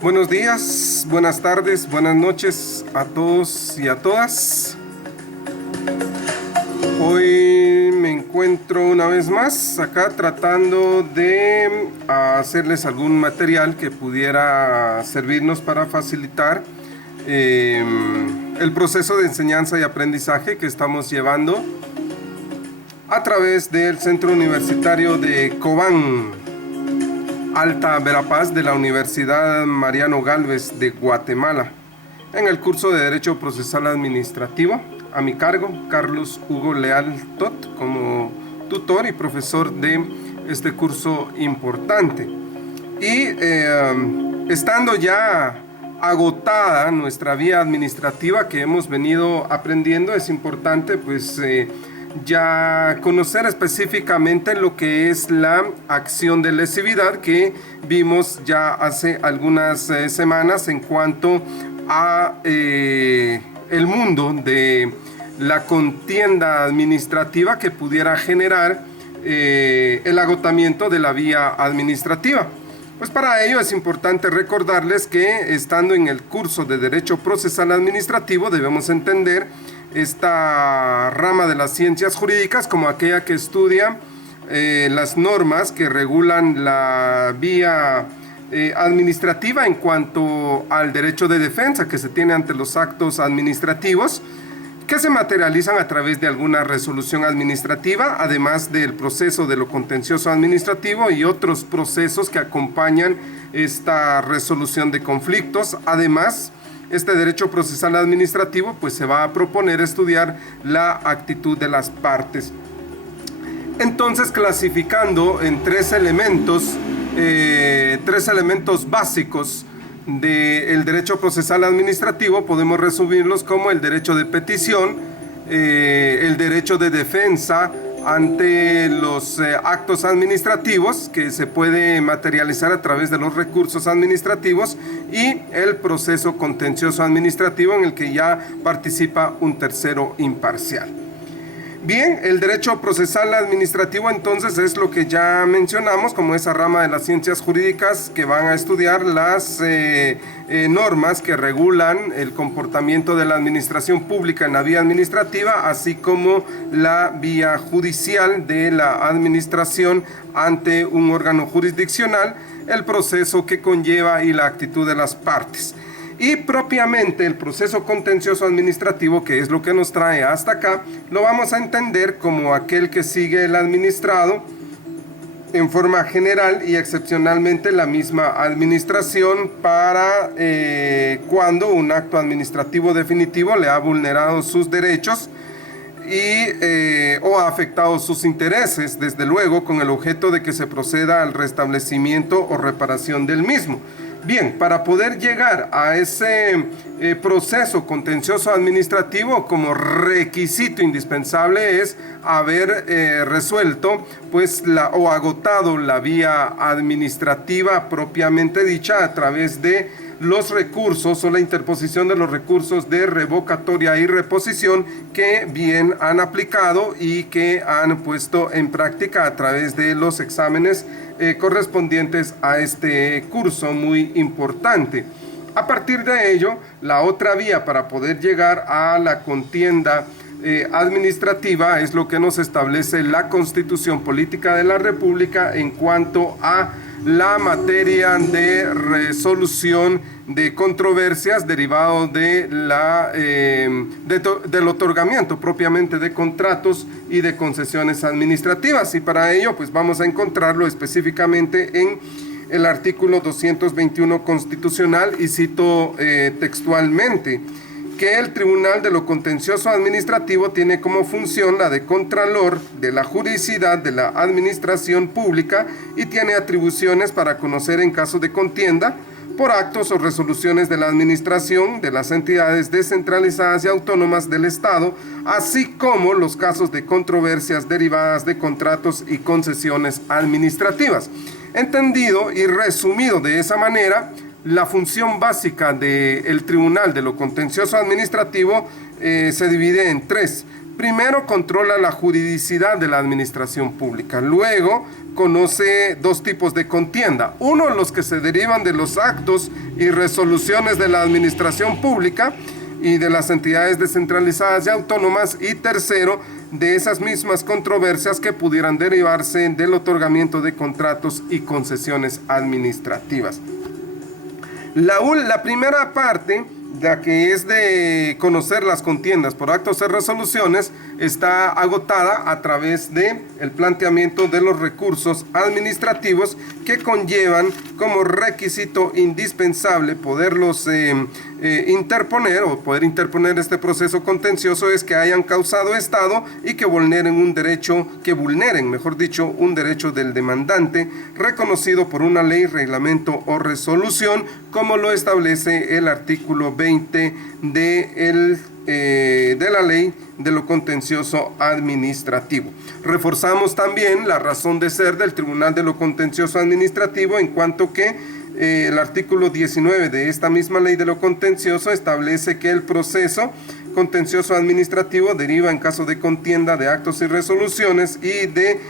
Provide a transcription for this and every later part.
Buenos días, buenas tardes, buenas noches a todos y a todas. Hoy me encuentro una vez más acá tratando de hacerles algún material que pudiera servirnos para facilitar el proceso de enseñanza y aprendizaje que estamos llevando a través del Centro Universitario de Cobán, Alta Verapaz, de la Universidad Mariano Gálvez de Guatemala, en el curso de Derecho Procesal Administrativo. A mi cargo, Carlos Hugo Leal Tot, como tutor y profesor de este curso importante. Y estando ya agotada nuestra vía administrativa que hemos venido aprendiendo, es importante pues ya conocer específicamente lo que es la acción de lesividad que vimos ya hace algunas semanas en cuanto a el mundo de la contienda administrativa que pudiera generar el agotamiento de la vía administrativa. Pues para ello es importante recordarles que estando en el curso de Derecho Procesal Administrativo debemos entender esta rama de las ciencias jurídicas como aquella que estudia las normas que regulan la vía administrativa en cuanto al derecho de defensa que se tiene ante los actos administrativos que se materializan a través de alguna resolución administrativa, además del proceso de lo contencioso administrativo y otros procesos que acompañan esta resolución de conflictos. Además, este derecho procesal administrativo pues se va a proponer estudiar la actitud de las partes. Entonces, clasificando en tres elementos básicos del derecho procesal administrativo, podemos resumirlos como el derecho de petición, el derecho de defensa ante los actos administrativos que se puede materializar a través de los recursos administrativos y el proceso contencioso administrativo en el que ya participa un tercero imparcial. Bien, el derecho procesal administrativo entonces es lo que ya mencionamos como esa rama de las ciencias jurídicas que van a estudiar las normas que regulan el comportamiento de la administración pública en la vía administrativa, así como la vía judicial de la administración ante un órgano jurisdiccional, el proceso que conlleva y la actitud de las partes. Y propiamente el proceso contencioso administrativo, que es lo que nos trae hasta acá, lo vamos a entender como aquel que sigue el administrado en forma general y excepcionalmente la misma administración para cuando un acto administrativo definitivo le ha vulnerado sus derechos o ha afectado sus intereses, desde luego con el objeto de que se proceda al restablecimiento o reparación del mismo. Bien, para poder llegar a ese proceso contencioso administrativo, como requisito indispensable es haber resuelto pues o agotado la vía administrativa propiamente dicha a través de los recursos o la interposición de los recursos de revocatoria y reposición que bien han aplicado y que han puesto en práctica a través de los exámenes correspondientes a este curso muy importante. A partir de ello, la otra vía para poder llegar a la contienda administrativa es lo que nos establece la Constitución Política de la República en cuanto a la materia de resolución de controversias derivado de del otorgamiento propiamente de contratos y de concesiones administrativas, y para ello pues vamos a encontrarlo específicamente en el artículo 221 constitucional, y cito textualmente que el Tribunal de lo Contencioso Administrativo tiene como función la de contralor de la juridicidad de la administración pública y tiene atribuciones para conocer en caso de contienda por actos o resoluciones de la administración de las entidades descentralizadas y autónomas del Estado, así como los casos de controversias derivadas de contratos y concesiones administrativas. Entendido y resumido de esa manera, la función básica del Tribunal de lo Contencioso Administrativo se divide en tres. Primero, controla la juridicidad de la administración pública. Luego, conoce dos tipos de contienda. Uno, los que se derivan de los actos y resoluciones de la administración pública y de las entidades descentralizadas y autónomas. Y tercero, de esas mismas controversias que pudieran derivarse del otorgamiento de contratos y concesiones administrativas. La primera parte, la que es de conocer las contiendas por actos y resoluciones, está agotada a través del planteamiento de los recursos administrativos que conllevan como requisito indispensable poderlos interponer o poder interponer este proceso contencioso es que hayan causado estado y que vulneren un derecho del demandante reconocido por una ley, reglamento o resolución, como lo establece el artículo 20 de la ley de lo contencioso administrativo. Reforzamos también la razón de ser del Tribunal de lo Contencioso Administrativo, en cuanto que el artículo 19 de esta misma ley de lo contencioso establece que el proceso contencioso administrativo deriva en caso de contienda de actos y resoluciones y de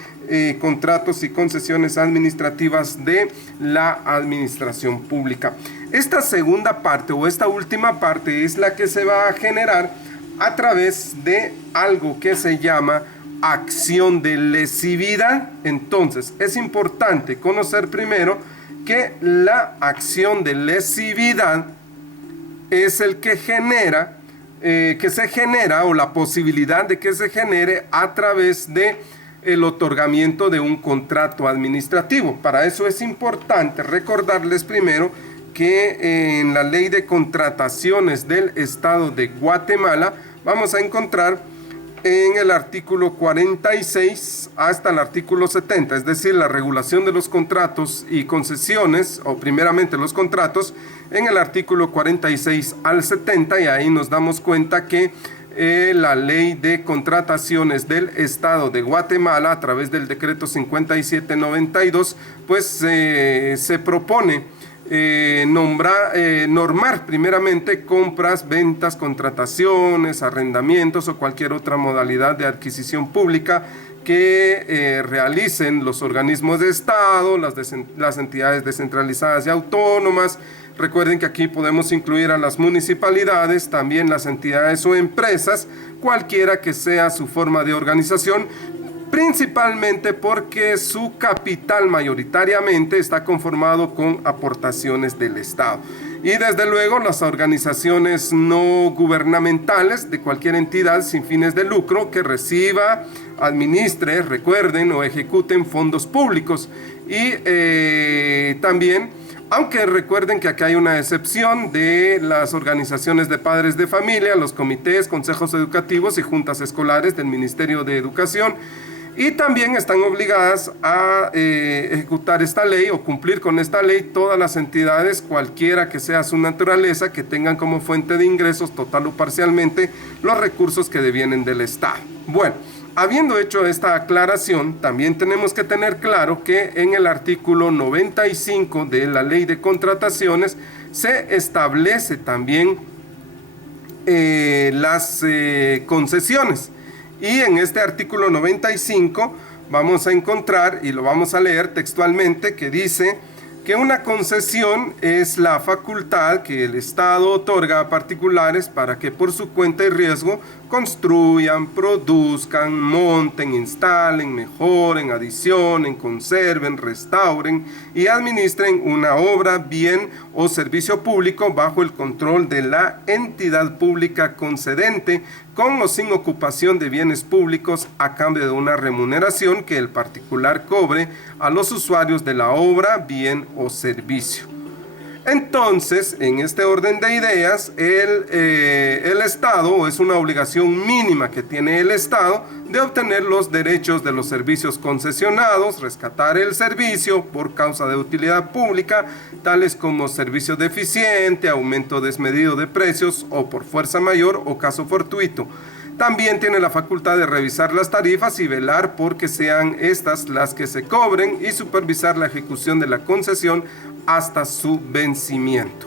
contratos y concesiones administrativas de la administración pública. Esta segunda parte o esta última parte es la que se va a generar a través de algo que se llama acción de lesividad. Entonces, es importante conocer primero que la acción de lesividad es el que genera, o la posibilidad de que se genere a través de el otorgamiento de un contrato administrativo. Para eso es importante recordarles primero que en la ley de contrataciones del Estado de Guatemala vamos a encontrar en el artículo 46 hasta el artículo 70, es decir, la regulación de los contratos y concesiones, o primeramente los contratos, en el artículo 46 al 70, y ahí nos damos cuenta que la ley de contrataciones del Estado de Guatemala, a través del decreto 5792, pues se propone normar primeramente compras, ventas, contrataciones, arrendamientos o cualquier otra modalidad de adquisición pública que realicen los organismos de Estado, las entidades descentralizadas y autónomas. Recuerden que aquí podemos incluir a las municipalidades, también las entidades o empresas, cualquiera que sea su forma de organización, principalmente porque su capital mayoritariamente está conformado con aportaciones del Estado. Y desde luego las organizaciones no gubernamentales de cualquier entidad sin fines de lucro que reciba, administre, recuerden o ejecuten fondos públicos. Y también, aunque recuerden que acá hay una excepción de las organizaciones de padres de familia, los comités, consejos educativos y juntas escolares del Ministerio de Educación, y también están obligadas a ejecutar esta ley o cumplir con esta ley todas las entidades, cualquiera que sea su naturaleza, que tengan como fuente de ingresos total o parcialmente los recursos que devienen del Estado. Bueno, habiendo hecho esta aclaración, también tenemos que tener claro que en el artículo 95 de la ley de contrataciones se establece también las concesiones. Y en este artículo 95 vamos a encontrar, y lo vamos a leer textualmente, que dice que una concesión es la facultad que el Estado otorga a particulares para que por su cuenta y riesgo construyan, produzcan, monten, instalen, mejoren, adicionen, conserven, restauren y administren una obra, bien o servicio público bajo el control de la entidad pública concedente, con o sin ocupación de bienes públicos, a cambio de una remuneración que el particular cobre a los usuarios de la obra, bien o servicio. Entonces, en este orden de ideas, el Estado, o es una obligación mínima que tiene el Estado, de obtener los derechos de los servicios concesionados, rescatar el servicio por causa de utilidad pública, tales como servicio deficiente, aumento desmedido de precios o por fuerza mayor o caso fortuito. También tiene la facultad de revisar las tarifas y velar por que sean estas las que se cobren y supervisar la ejecución de la concesión hasta su vencimiento.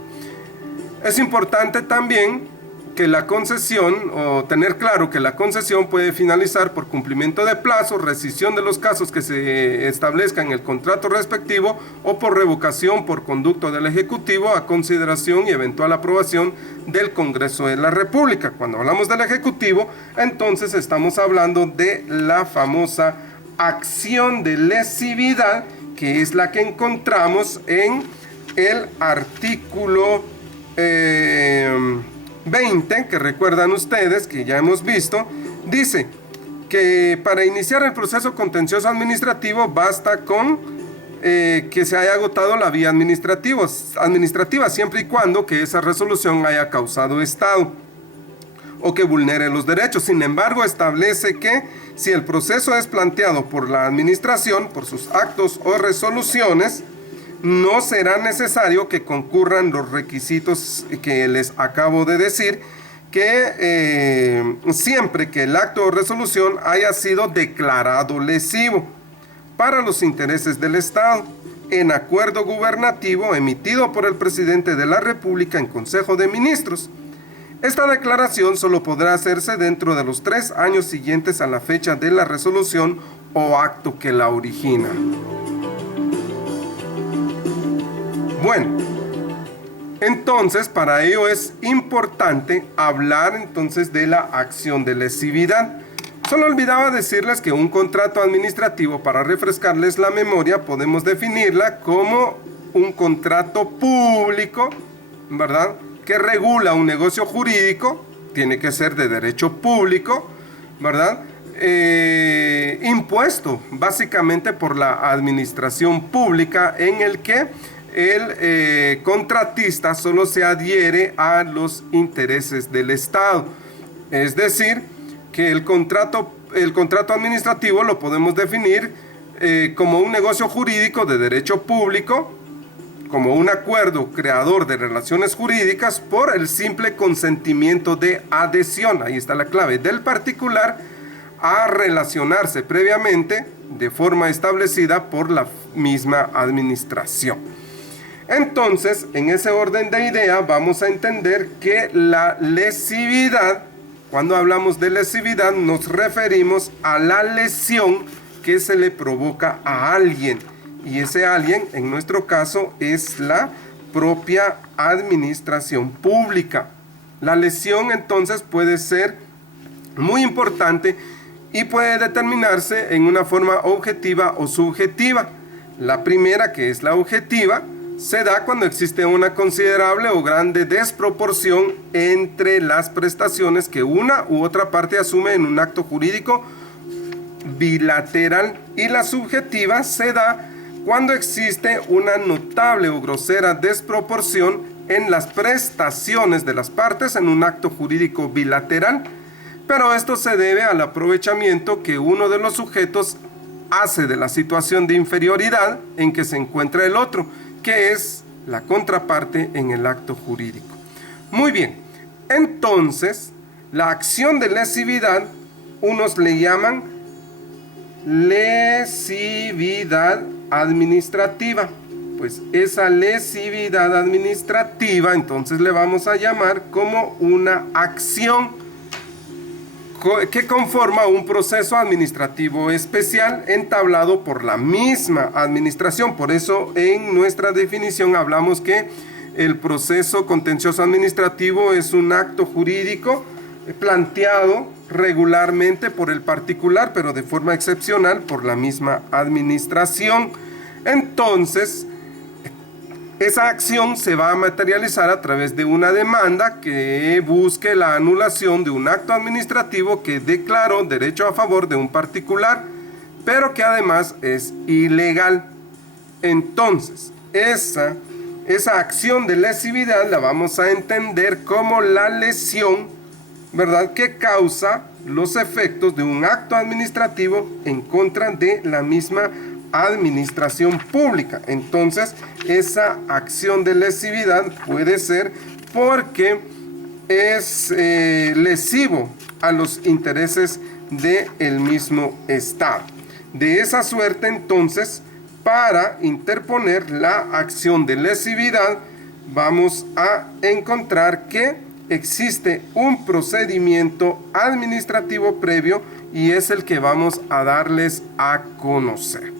Es importante también que la concesión, o tener claro que la concesión puede finalizar por cumplimiento de plazo, rescisión de los casos que se establezcan en el contrato respectivo o por revocación por conducto del Ejecutivo a consideración y eventual aprobación del Congreso de la República. Cuando hablamos del Ejecutivo, entonces estamos hablando de la famosa acción de lesividad, que es la que encontramos en el artículo 20, que recuerdan ustedes, que ya hemos visto. Dice que para iniciar el proceso contencioso administrativo basta con que se haya agotado la vía administrativa, siempre y cuando que esa resolución haya causado estado o que vulnere los derechos. Sin embargo, establece que si el proceso es planteado por la administración, por sus actos o resoluciones, no será necesario que concurran los requisitos que les acabo de decir, que siempre que el acto o resolución haya sido declarado lesivo para los intereses del Estado, en acuerdo gubernativo emitido por el presidente de la República en Consejo de Ministros. Esta declaración solo podrá hacerse dentro de los 3 años siguientes a la fecha de la resolución o acto que la origina. Bueno, entonces para ello es importante hablar entonces de la acción de lesividad. Solo olvidaba decirles que un contrato administrativo, para refrescarles la memoria, podemos definirla como un contrato público, ¿verdad?, que regula un negocio jurídico, tiene que ser de derecho público, ¿verdad?, impuesto básicamente por la administración pública, en el que el contratista solo se adhiere a los intereses del Estado. Es decir, que el contrato administrativo lo podemos definir como un negocio jurídico de derecho público, como un acuerdo creador de relaciones jurídicas por el simple consentimiento de adhesión, ahí está la clave, del particular a relacionarse previamente de forma establecida por la misma administración. Entonces, en ese orden de idea, vamos a entender que la lesividad, cuando hablamos de lesividad, nos referimos a la lesión que se le provoca a alguien. Y ese alguien, en nuestro caso, es la propia administración pública. La lesión, entonces, puede ser muy importante y puede determinarse en una forma objetiva o subjetiva. La primera, que es la objetiva, se da cuando existe una considerable o grande desproporción entre las prestaciones que una u otra parte asume en un acto jurídico bilateral, y la subjetiva se da cuando existe una notable o grosera desproporción en las prestaciones de las partes en un acto jurídico bilateral, pero esto se debe al aprovechamiento que uno de los sujetos hace de la situación de inferioridad en que se encuentra el otro, que es la contraparte en el acto jurídico. Muy bien, entonces, la acción de lesividad, unos le llaman lesividad administrativa. Pues esa lesividad administrativa, entonces le vamos a llamar como una acción que conforma un proceso administrativo especial entablado por la misma administración. Por eso en nuestra definición hablamos que el proceso contencioso administrativo es un acto jurídico planteado regularmente por el particular, pero de forma excepcional por la misma administración. Entonces, esa acción se va a materializar a través de una demanda que busque la anulación de un acto administrativo que declaró derecho a favor de un particular, pero que además es ilegal. Entonces, esa esa acción de lesividad la vamos a entender como la lesión, ¿verdad?, que causa los efectos de un acto administrativo en contra de la misma administración pública. Entonces, esa acción de lesividad puede ser porque es lesivo a los intereses del mismo Estado. De esa suerte, entonces, para interponer la acción de lesividad, vamos a encontrar que existe un procedimiento administrativo previo y es el que vamos a darles a conocer.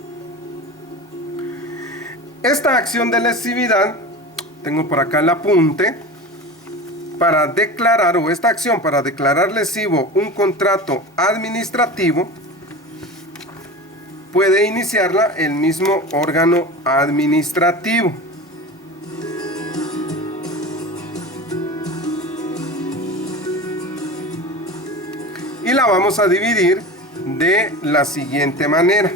Esta acción de lesividad, tengo por acá el apunte, para declarar, o esta acción para declarar lesivo un contrato administrativo, puede iniciarla el mismo órgano administrativo. Y la vamos a dividir de la siguiente manera.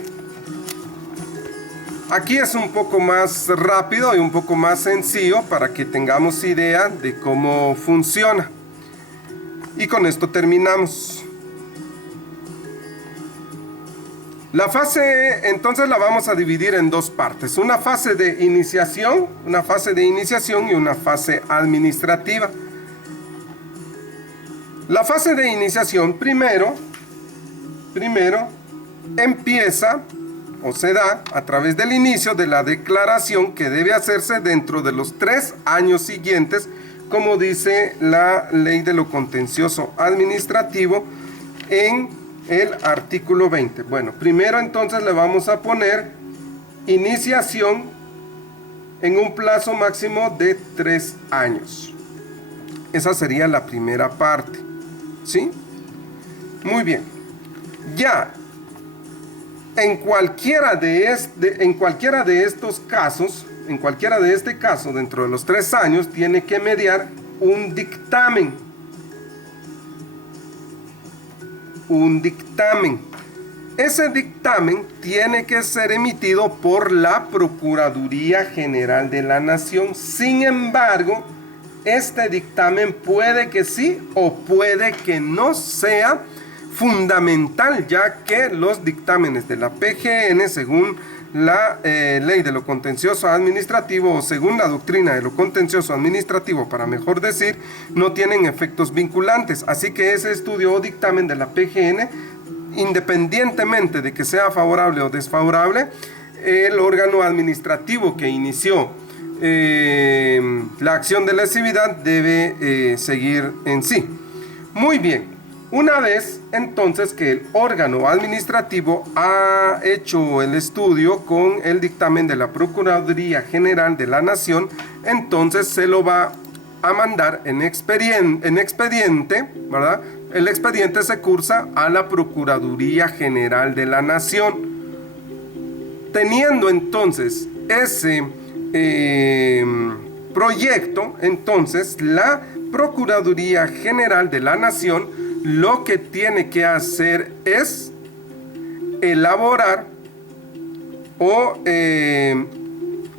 Aquí es un poco más rápido y un poco más sencillo para que tengamos idea de cómo funciona. Y con esto terminamos. La fase, entonces, la vamos a dividir en dos partes. Una fase de iniciación y una fase administrativa. La fase de iniciación primero empieza o se da a través del inicio de la declaración que debe hacerse dentro de los 3 años siguientes, como dice la Ley de lo Contencioso Administrativo en el artículo 20. Bueno, primero entonces le vamos a poner iniciación en un plazo máximo de 3 años. Esa sería la primera parte, ¿sí? Muy bien. Ya en cualquiera de estos casos, dentro de los 3 años, tiene que mediar un dictamen. Ese dictamen tiene que ser emitido por la Procuraduría General de la Nación. Sin embargo, este dictamen puede que sí o puede que no sea fundamental, ya que los dictámenes de la PGN, según la Ley de lo Contencioso Administrativo, o según la doctrina de lo contencioso administrativo, para mejor decir, no tienen efectos vinculantes. Así que ese estudio o dictamen de la PGN, independientemente de que sea favorable o desfavorable, el órgano administrativo que inició la acción de lesividad debe seguir en sí. Muy bien. Una vez entonces que el órgano administrativo ha hecho el estudio con el dictamen de la Procuraduría General de la Nación, entonces se lo va a mandar en expediente, ¿verdad? El expediente se cursa a la Procuraduría General de la Nación. Teniendo entonces ese proyecto, entonces la Procuraduría General de la Nación lo que tiene que hacer es elaborar o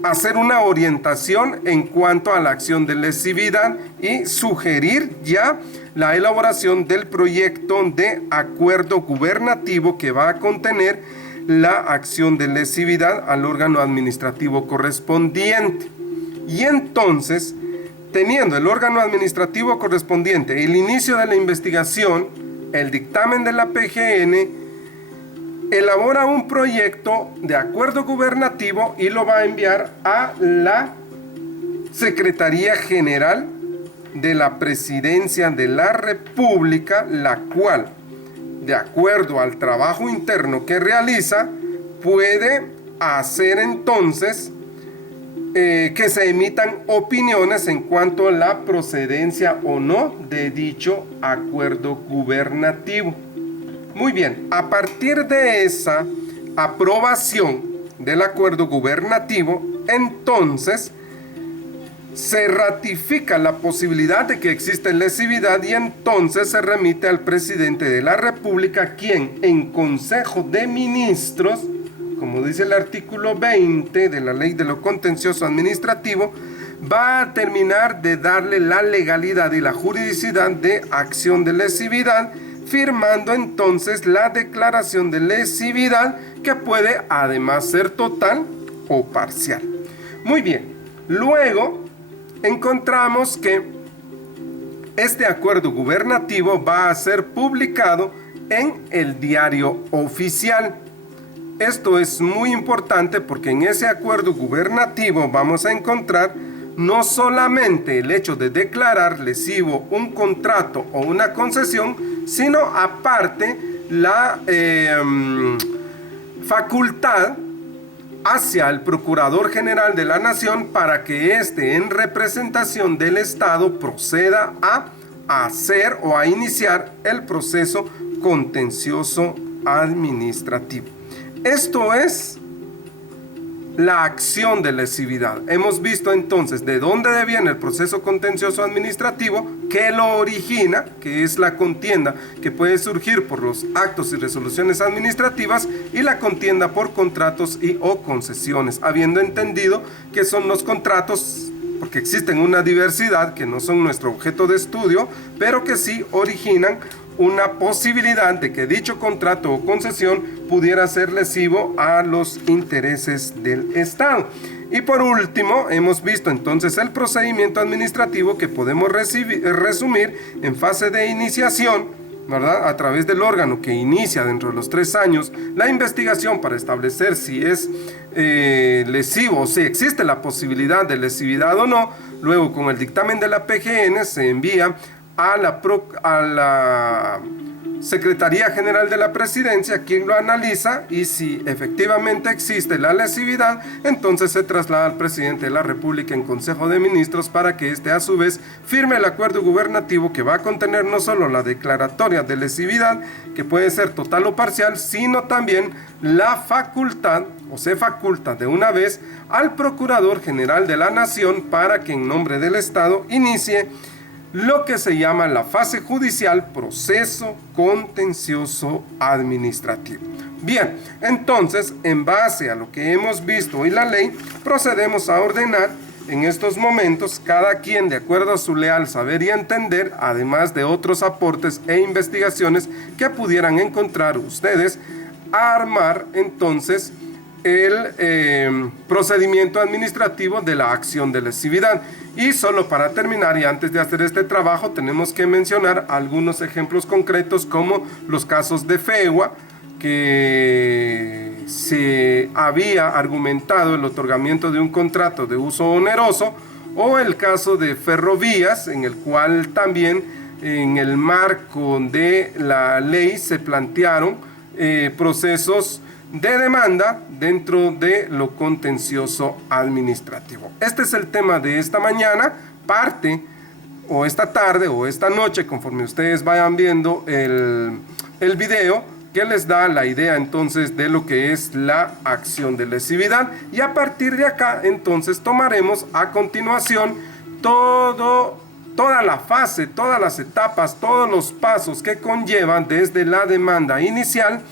hacer una orientación en cuanto a la acción de lesividad y sugerir ya la elaboración del proyecto de acuerdo gubernativo que va a contener la acción de lesividad al órgano administrativo correspondiente. Y entonces, teniendo el órgano administrativo correspondiente el inicio de la investigación, el dictamen de la PGN elabora un proyecto de acuerdo gubernativo y lo va a enviar a la Secretaría General de la Presidencia de la República, la cual, de acuerdo al trabajo interno que realiza, puede hacer entonces que se emitan opiniones en cuanto a la procedencia o no de dicho acuerdo gubernativo. Muy bien, a partir de esa aprobación del acuerdo gubernativo, entonces se ratifica la posibilidad de que existe lesividad y entonces se remite al presidente de la República, quien en Consejo de Ministros, como dice el artículo 20 de la Ley de lo Contencioso Administrativo, va a terminar de darle la legalidad y la juridicidad de acción de lesividad, firmando entonces la declaración de lesividad, que puede además ser total o parcial. Muy bien, luego encontramos que este acuerdo gubernativo va a ser publicado en el diario oficial. Esto es muy importante porque en ese acuerdo gubernativo vamos a encontrar no solamente el hecho de declarar lesivo un contrato o una concesión, sino aparte la facultad hacia el Procurador General de la Nación para que éste, en representación del Estado, proceda a hacer o a iniciar el proceso contencioso administrativo. Esto es la acción de lesividad. Hemos visto entonces de dónde viene el proceso contencioso administrativo, qué lo origina, que es la contienda que puede surgir por los actos y resoluciones administrativas, y la contienda por contratos y o concesiones, habiendo entendido que son los contratos, porque existen una diversidad que no son nuestro objeto de estudio, pero que sí originan una posibilidad de que dicho contrato o concesión pudiera ser lesivo a los intereses del Estado. Y por último, hemos visto entonces el procedimiento administrativo que podemos resumir en fase de iniciación, ¿verdad? A través del órgano que inicia dentro de los 3 años la investigación para establecer si es lesivo o si existe la posibilidad de lesividad o no. Luego, con el dictamen de la PGN se envía a la Secretaría General de la Presidencia, quien lo analiza, y si efectivamente existe la lesividad, entonces se traslada al presidente de la República en Consejo de Ministros para que éste a su vez firme el acuerdo gubernativo, que va a contener no solo la declaratoria de lesividad, que puede ser total o parcial, sino también la facultad, o se faculta de una vez al Procurador General de la Nación para que en nombre del Estado inicie lo que se llama la fase judicial, proceso contencioso administrativo. Bien, entonces, en base a lo que hemos visto y la ley, procedemos a ordenar en estos momentos, cada quien de acuerdo a su leal saber y entender, además de otros aportes e investigaciones que pudieran encontrar ustedes, a armar entonces el procedimiento administrativo de la acción de lesividad. Y solo para terminar, y antes de hacer este trabajo, tenemos que mencionar algunos ejemplos concretos, como los casos de FEGUA, que se había argumentado el otorgamiento de un contrato de uso oneroso, o el caso de Ferrovías, en el cual también en el marco de la ley se plantearon procesos de demanda dentro de lo contencioso administrativo. Este es el tema de esta mañana, parte, o esta tarde, o esta noche, conforme ustedes vayan viendo el video, que les da la idea entonces de lo que es la acción de lesividad. Y a partir de acá, entonces, tomaremos a continuación toda la fase, todas las etapas, todos los pasos que conllevan desde la demanda inicial,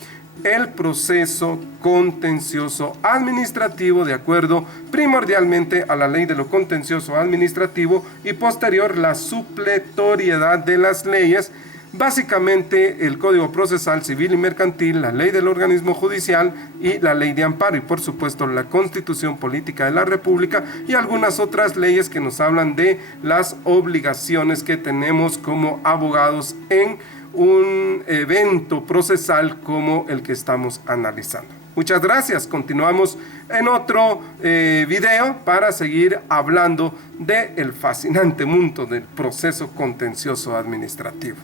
el proceso contencioso administrativo, de acuerdo primordialmente a la ley de lo contencioso administrativo, y posterior la supletoriedad de las leyes, básicamente el Código Procesal Civil y Mercantil, la ley del organismo judicial y la ley de amparo, y por supuesto la Constitución Política de la República y algunas otras leyes que nos hablan de las obligaciones que tenemos como abogados en un evento procesal como el que estamos analizando. Muchas gracias. Continuamos en otro video para seguir hablando del fascinante mundo del proceso contencioso administrativo.